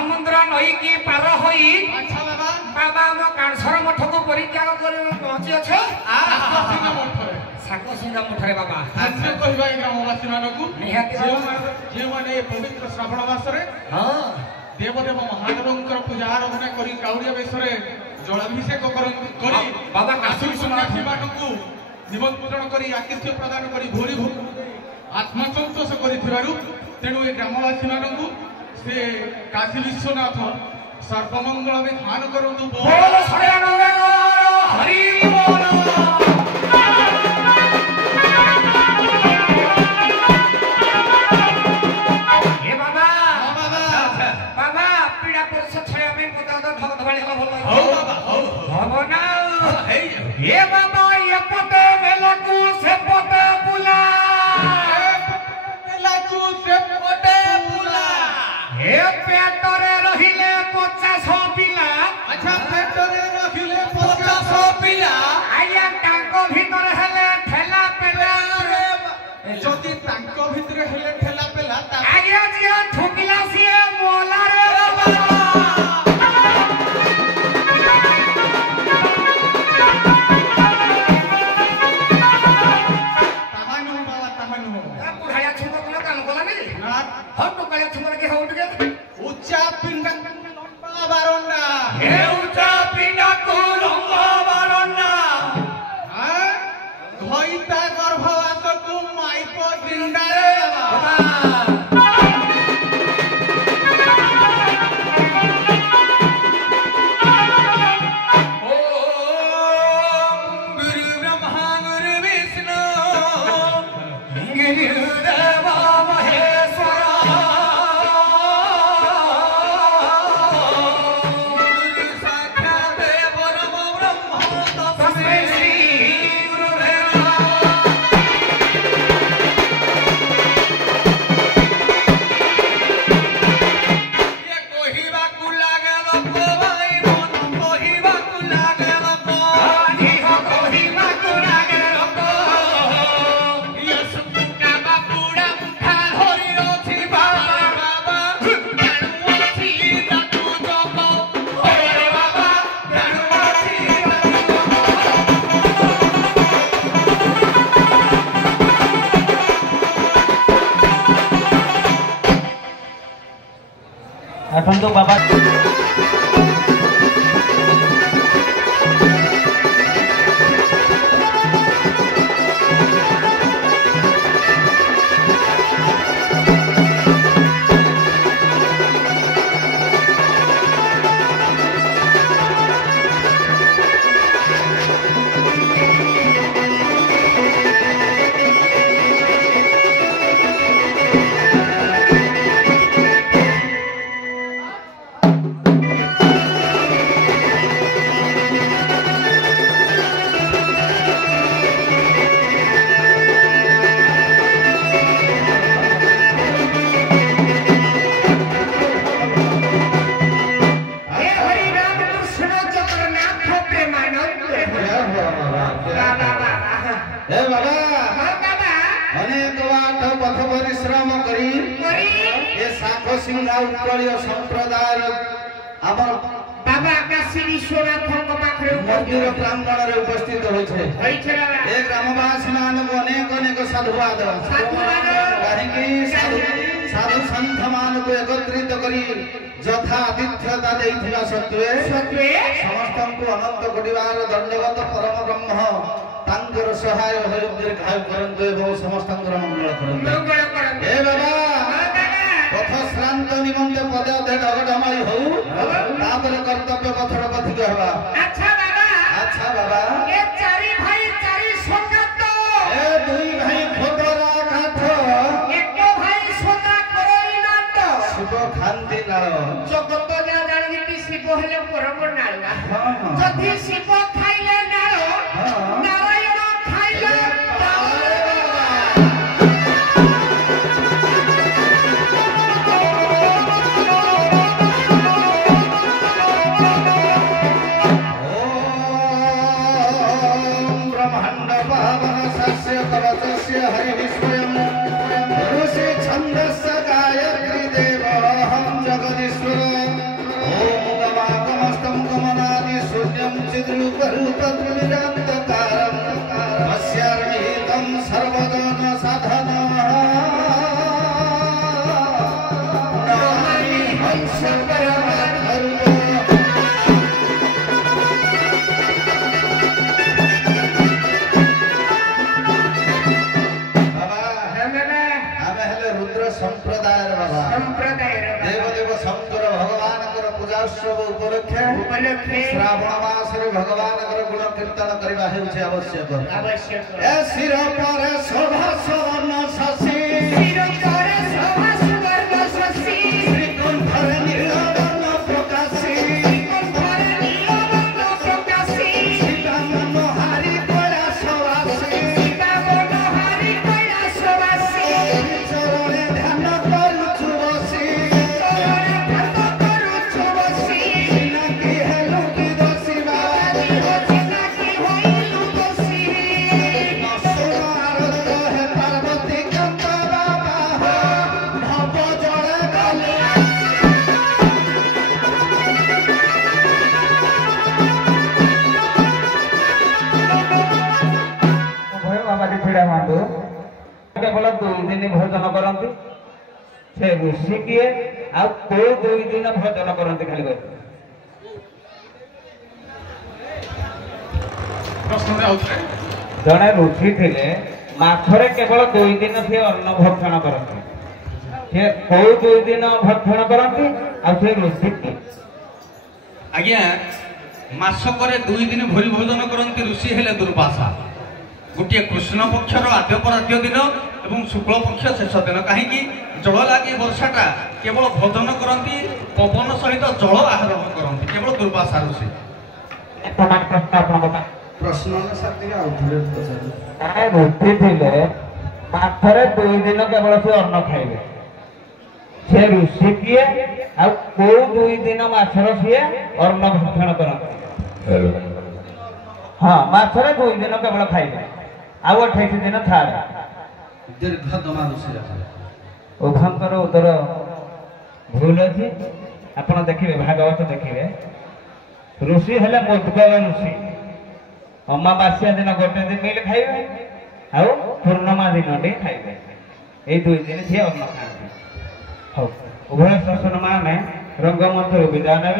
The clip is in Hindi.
समुद्र नई की पार होई अच्छा बाबा बाबा हम कांसर मठ को परित्याग कर पहुंची अछ साकसिंगा मठरे साकसिंगा मठरे बाबा अच्छा कहबा ए ग्रामवासी मानकु निहाती जे माने पवित्र श्रावण मासरे हां देवदेव महादेवंकर पूजा आराधना करी काउरिया बेसरे जलाभिषेक करी बाबा काशी सन्यासी मानकु निमंत्रण करी आतिथ्य प्रदान करी भोरी भोरी आत्मसंतोष करिथिबारु तेणु ए ग्रामवासी मानकु से काशी विश्वनाथ सर्वमंगल विधान करंतु बोल सड़ानंद हरि बोल ए बाबा बाबा पीड़ा पुरुष छया में पता तो धक धवाली हो भलो हो बाबा हो ना ए बाबा ये पते मेलाकू से पते बुला मेलाकू से पते बुला ए पेटरे रहिले 50 पिला अच्छा पेटरे रहिले 50 पिला आया टांको भीतर हेले ठेला पेला जति टांको भीतर हेले ठेला पेला आया जिया ठुकिला सिए मोला रे बाबा तहानु बाबा तहानु बुढ़ाया छुको कोनो काम कोला नहीं ना हो टुकाया छुको के हो उठके उच्चा पिंडा लंबा बारंडा ए ऊंचा पिंडा को लंबा बारंडा हां धइता गर्भवास को माइको डिंडा रे बाबा এখন তো বাবা उत्कलीय संप्रदाय बाबा काशी विश्वनाथ मंदिर प्रांगण में उपस्थित होइछे ए ग्रामवासी मानक अनेक अनेक साधुवाद कहीं साधु संत मान को एकत्रित करी यथा आतिथ्यता देइथिबा सत्वे समस्त को अनंत कोटिवार दंडवत परम ब्रह्म तांकर सहाय होय दीर्घायु करंतु एवं समस्त मंगल करंतु ए बाबा पथ श्रांत निमंते पदे अधे ढगढमाई हो तापर कर्तव्य पथर पथिक हवा अच्छा बाबा ए चारि भाई चारि संगत ए दुई भाई खोदरा काठ एक भाई सोना कोई नाट शिव खांती नाळ जगत जा जानि शिव हेले परम नाळ हां जदि शिव खाइले नाळ नारायण खाइले हरि विस्मयम् ऋषि छन्दस्य गायत्री देव हम जगदीश्वर श्रावण मासरे भगवान गुण कीर्तन करवा हेउछे आवश्यक ए सिर पर शोभा सुवर्ण शशि श्रीकंठरे नीलवर्ण प्रकाशी सीता मनोहारी कैलासवासी चरणे ध्यान करुछु बसी केवल 2 दिन भोजन करती से ऋषि किए आ 2 दिन भोजन करती खाली जड़े ऋषि थे माछरे केवल 2 दिन सी अन्न भक्षण करती से कौ 2 दिन भक्षण करती आ ऋषि किए आज्ञा मासक 2 दिन भोरी भोजन करती ऋषि हेले दुर्वासा गोटे कृष्ण पक्षर आद्यपराध्य दिन एवं शुक्ल पक्ष शेष दिन कहीं जल लगी वर्षाटा केवल भोजन करती पवन सहित जल आहरण करती केवल दुर्वासा ऋषि प्रश्न ऋषि थे माथरे 2 दिन केवल से अन्न खाइबे से ऋषि किए आ 2 दिन माछर सी अन्न भक्षण करते हाँ माछरे 2 दिन केवल खाइबे आ 28 दिन छाड़ दीर्घ दमा ऋषि उभंकर उत्तर भूल अच्छी आप देखिए भागवत देखिए ऋषि हेले मुद्गल ऋषि अमावास्या दिन गोटे दिन मिल खाइबे आ पूर्णिमा दिन टे खाइबे ये 2 दिन सी अन्न खाते हाँ उभय शासन मान रंगमंच विदा ने